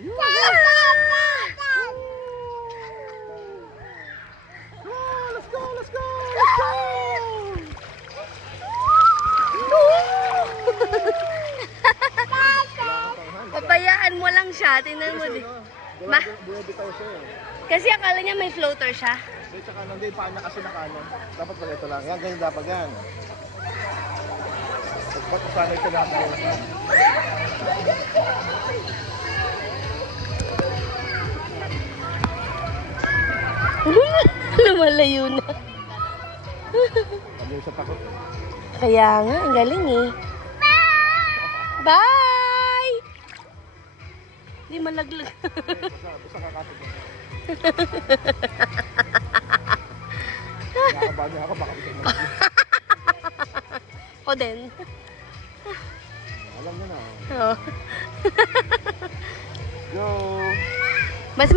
Let's go, let's go! Pabayaan mo lang siya. Tingnan mo din. Buwede tayo siya eh. Kasi akala niya may floater siya. Wait, tsaka nang din, paan na kasi nakano. Dapat pala ito lang. Yan, ganyan dapat yan. Ba't sana ito lang? Lumalayo na. Sabi sa takot. Kaya nga, ang galing eh. Bye! Hindi malaglag. Basta kakatid mo. Nakabali ako, baka bisa mo. Ako din. Alam mo na. Oo. Go! Mas